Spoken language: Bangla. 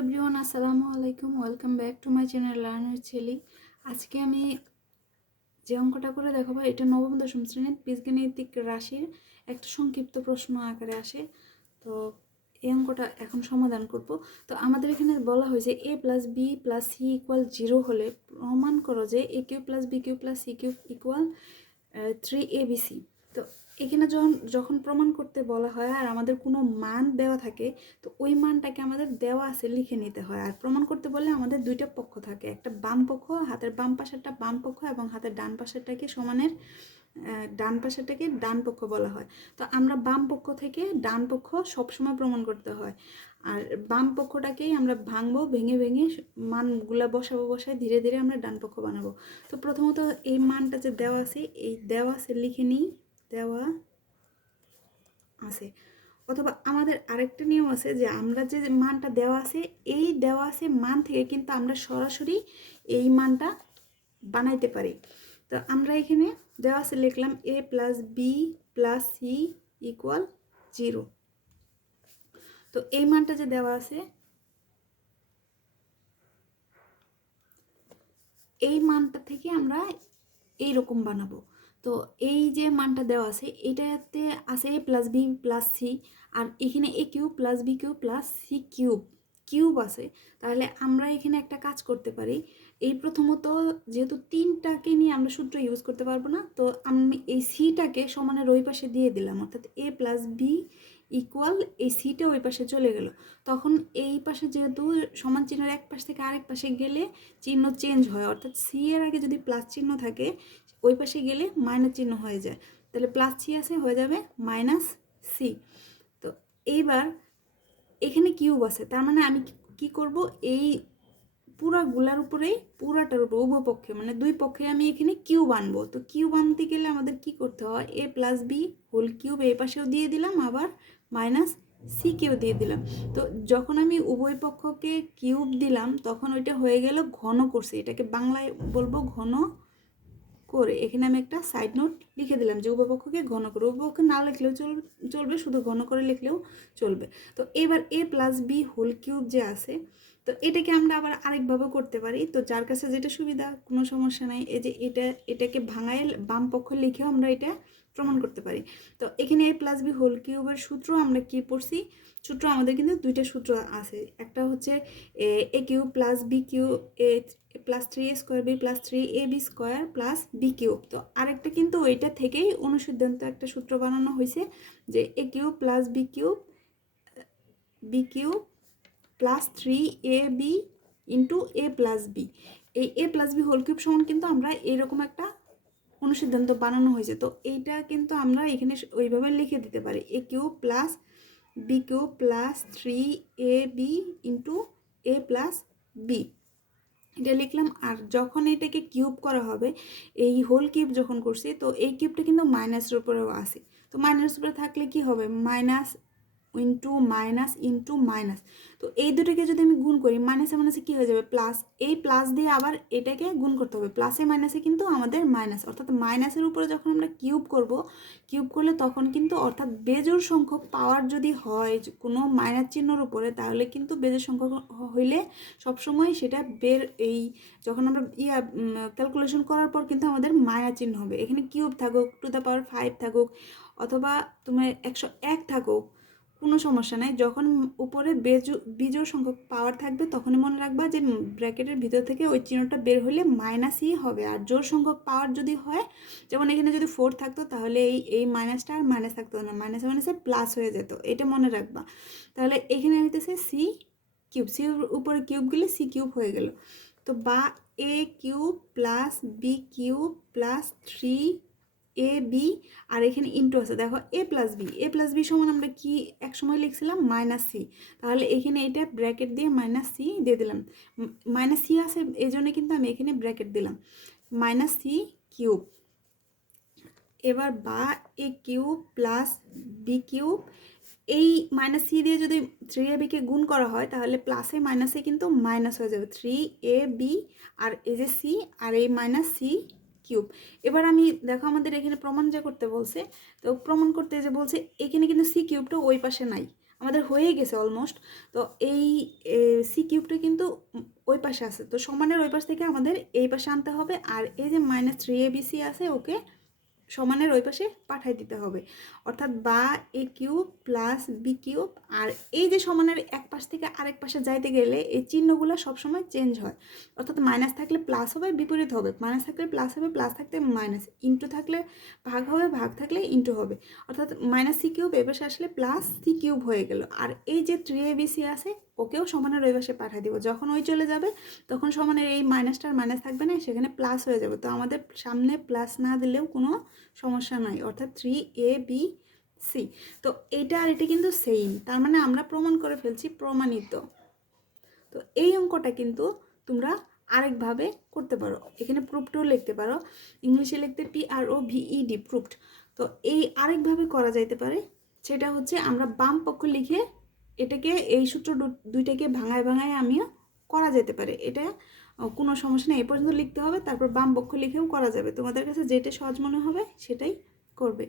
এভরিওয়ান, আসসালামু আলাইকুম। Welcome back to my channel learner ছেলি। আজকে আমি যে অঙ্কটা করে দেখাবো, এটা নবম, দশম শ্রেণির বীজগাণিতিক রাশির একটা সংক্ষিপ্ত প্রশ্ন আকারে আসে। তো এই অঙ্কটা এখন সমাধান করব। তো আমাদের এখানে বলা হয়েছে A plus B plus C equal zero হলে প্রমাণ করো যে A cube plus B cube plus C cube equal three A B C. তো এখানে যখন যখন প্রমাণ করতে বলা হয় আর আমাদের কোনো মান দেওয়া থাকে, তো ওই মানটাকে আমাদের দেওয়া আছে লিখে নিতে হয়। আর প্রমাণ করতে বললে আমাদের দুইটা পক্ষ থাকে, একটা বাম পক্ষ, হাতের বাম পাশেরটা বাম পক্ষ এবং হাতের ডান পাশেরটাকে সমানের ডান পাশেরটাকে ডান পক্ষ বলা হয়। তো আমরা বাম পক্ষ থেকে ডান পক্ষ সবসময় প্রমাণ করতে হয়। আর বাম পক্ষটাকেই আমরা ভাঙবো, ভেঙে ভেঙে মানগুলা বসাবো, বসায় ধীরে ধীরে আমরা ডান পক্ষ বানাবো। তো প্রথমত এই মানটা যে দেওয়া আছে, এই দেওয়া আছে লিখে নিই। দেওয়া আছে। অথবা আমাদের আরেকটা নিয়ম আছে যে আমরা যে মানটা দেওয়া আছে, এই দেওয়া আছে মান থেকে কিন্তু আমরা সরাসরি এই মানটা বানাইতে পারি। তো আমরা এখানে দেওয়া আছে লিখলাম A plus B plus C equal zero তো এই মানটা যে দেওয়া আছে, এই মানটা থেকে আমরা এই রকম বানাবো। তো এই যে মানটা দেওয়া আছে, এটাতে আছে A plus B plus C আর এখানে A cube plus B cube plus C cube cube আছে। তাহলে আমরা এখানে একটা কাজ করতে পারি। এই প্রথমত যেহেতু তিনটাকে নিয়ে আমরা সূত্র ইউজ করতে পারব না, তো আমি এই সিটাকে সমানের ওই পাশে দিয়ে দিলাম। অর্থাৎ এ প্লাস বি ইকুয়াল এই সিটা ওই পাশে চলে গেল। তখন এই পাশে যেহেতু সমান চিহ্নের এক পাশ থেকে আরেক পাশে গেলে চিহ্ন চেঞ্জ হয়। অর্থাৎ সি এর আগে যদি প্লাস চিহ্ন থাকে ওই পাশে গেলে মাইনাস চিহ্ন হয়ে যায়। তাহলে প্লাস সি আছে, হয়ে যাবে মাইনাস সি তো এইবার এখানে কিউব আছে, তার মানে আমি কি- করব? এই পুরা গুলার উপরেই, পুরাটার উপর, উভয় পক্ষে মানে দুই পক্ষে আমি এখানে কিউব আনব। তো কিউব আনতে গেলে আমাদের কি করতে হয়? A plus B whole cube এই পাশেও দিয়ে দিলাম, আবার মাইনাস সি কেও দিয়ে দিলাম। তো যখন আমি উভয় পক্ষকে কিউব দিলাম, তখন ওইটা হয়ে গেল ঘন করছে এটাকে বাংলায় বলব ঘন করে এখানে আমি একটা সাইড নোট লিখে দিলাম যে উপপক্ষকে ঘন করে। উপপক্ষ না লিখলেও চলবে, শুধু ঘন করে লিখলেও চলবে। তো এবার A plus B whole cube যে আছে, তো এটাকে আমরা আবার আরেকভাবে করতে পারি। তো যার কাছে যেটা সুবিধা, কোনো সমস্যা নাই। এই যে এটা, এটাকে ভাঙায় বাম পক্ষ লিখেও আমরা এটা প্রমাণ করতে পারি। তো এখানে এ প্লাস বি হোল কিউবের সূত্র আমরা কি পড়ছি? সূত্র আমাদের কিন্তু দুইটা সূত্র আছে। একটা হচ্ছে A cube plus B cube A plus three A square B plus three A B square plus B cube তো আরেকটা কিন্তু ওইটা থেকেই অনুসিদ্ধান্ত একটা সূত্র বানানো হয়েছে যে A cube plus B cube B cube plus three A B into A plus B এই A plus B whole cube সমান কিন্তু আমরা এরকম একটা অনুসিদ্ধান্ত বানানো হয়েছে। তো এইটা কিন্তু আমরা এখানে ওইভাবে লিখে দিতে পারি। A cube plus B cube plus three A B into A plus B এটা লিখলাম আর যখন এটাকে কিউব করা হবে, এই হোল কিউব যখন করছি, তো এই কিউবটা কিন্তু মাইনাসের উপরেও আসে তো মাইনাসের উপরে থাকলে কি হবে? Minus into minus into minus তো এই দুটোকে যদি আমি গুণ করি মাইনাসে মাইনাসে কী হয়ে যাবে? প্লাস এই প্লাস দিয়ে আবার এটাকে গুণ করতে হবে। প্লাসে মাইনাসে কিন্তু আমাদের মাইনাস অর্থাৎ মাইনাসের উপরে যখন আমরা কিউব করব কিউব করলে তখন কিন্তু অর্থাৎ বেজোর সংখ্যক পাওয়ার যদি হয় কোনো মাইনাস চিহ্নর উপরে, তাহলে কিন্তু বেজোর সংখ্যক হইলে সবসময় সেটা বের এই যখন আমরা ইয়া ক্যালকুলেশন করার পর কিন্তু আমাদের মাইনাস চিহ্ন হবে। এখানে কিউব থাকুক টু দ্য পাওয়ার ফাইভ থাকুক, অথবা তোমার একশো এক থাকুক কোনো সমস্যা নাই। যখন উপরে বেজো, বিজোড় সংখ্যক পাওয়ার থাকবে, তখনই মনে রাখবা যে ব্র্যাকেটের ভিতর থেকে ওই চিহ্নটা বের হলে মাইনাসই হবে। আর জোর সংখ্যক পাওয়ার যদি হয়, যেমন এখানে যদি ফোর থাকতো, তাহলে এই এই মাইনাসটা আর মাইনাস থাকতো না। মাইনাসে মাইনাসে প্লাস হয়ে যেত। এটা মনে রাখবা। তাহলে এখানে হইতেছে সি কিউব সি উপরে কিউব গেলে সি কিউব হয়ে গেল। তো বা A cube plus B cube plus three A B আর এখানে ইন্টু আছে। দেখো A plus B A plus B সমান আমরা কি এক সময় লিখছিলাম? মাইনাস সি তাহলে এখানে এটা ব্র্যাকেট দিয়ে মাইনাস সি দিয়ে দিলাম। মাইনাস সি আছে এই জন্য কিন্তু আমি এখানে ব্র্যাকেট দিলাম। মাইনাস সি কিউব এবার বা A cube plus B cube এই মাইনাস সি দিয়ে যদি থ্রি এ বিকে গুণ করা হয়, তাহলে প্লাসে মাইনাসে কিন্তু মাইনাস হয়ে যাবে। থ্রি এ বি আর এই যে সি আর এই মাইনাস সি কিউব। এবার আমি, দেখো আমাদের এখানে প্রমাণ যে করতে বলছে, তো প্রমাণ করতে যে বলছে, এখানে কিন্তু সি কিউবটা ওই পাশে নাই। আমাদের হয়ে গেছে অলমোস্ট তো এই সি কিউবটা কিন্তু ওই পাশে আছে। তো সমানের ওই পাশ থেকে আমাদের এই পাশে আনতে হবে, আর এই যে minus three A B C আছে, ওকে সমানের ওই পাশে পাঠাই দিতে হবে। অর্থাৎ বা A cube plus B cube আর এই যে সমানের এক পাশ থেকে আরেক পাশে যাইতে গেলে এই চিহ্নগুলো সবসময় চেঞ্জ হয়। অর্থাৎ মাইনাস থাকলে প্লাস হবে, বিপরীত হবে। মাইনাস থাকলে প্লাস হবে প্লাস থাকলে মাইনাস ইন্টু থাকলে ভাগ হবে, ভাগ থাকলে ইন্টু হবে। অর্থাৎ মাইনাস সি কিউব এ পাশে আসলে প্লাস সি কিউব হয়ে গেল। আর এই যে থ্রি এ বি সি আছে, ওকেও সমানের ওই পাশে পাঠিয়ে দিব। যখন ওই চলে যাবে, তখন সমানের এই মাইনাসটার মাইনাস থাকবে না, সেখানে প্লাস হয়ে যাবে। তো আমাদের সামনে প্লাস না দিলেও কোনো সমস্যা নাই। অর্থাৎ থ্রি এ বি সি। তো এটা আর এটা কিন্তু সেম তার মানে আমরা প্রমাণ করে ফেলছি প্রমাণিত। তো এই অঙ্কটা কিন্তু তোমরা আরেকভাবে করতে পারো। এখানে প্রুফটাও লিখতে পারো। ইংলিশে লিখতে P R O V E D proofed তো এই আরেকভাবে করা যাইতে পারে, সেটা হচ্ছে আমরা বাম পক্ষ লিখে এটাকে, এই সূত্র দুইটাকে ভাঙায় ভাঙায় আমিও করা যেতে পারে। এটা কোনো সমস্যা নেই। এ পর্যন্ত লিখতে হবে, তারপর বাম পক্ষ লিখেও করা যাবে। তোমাদের কাছে যেটা সহজ মনে হবে, সেটাই করবে।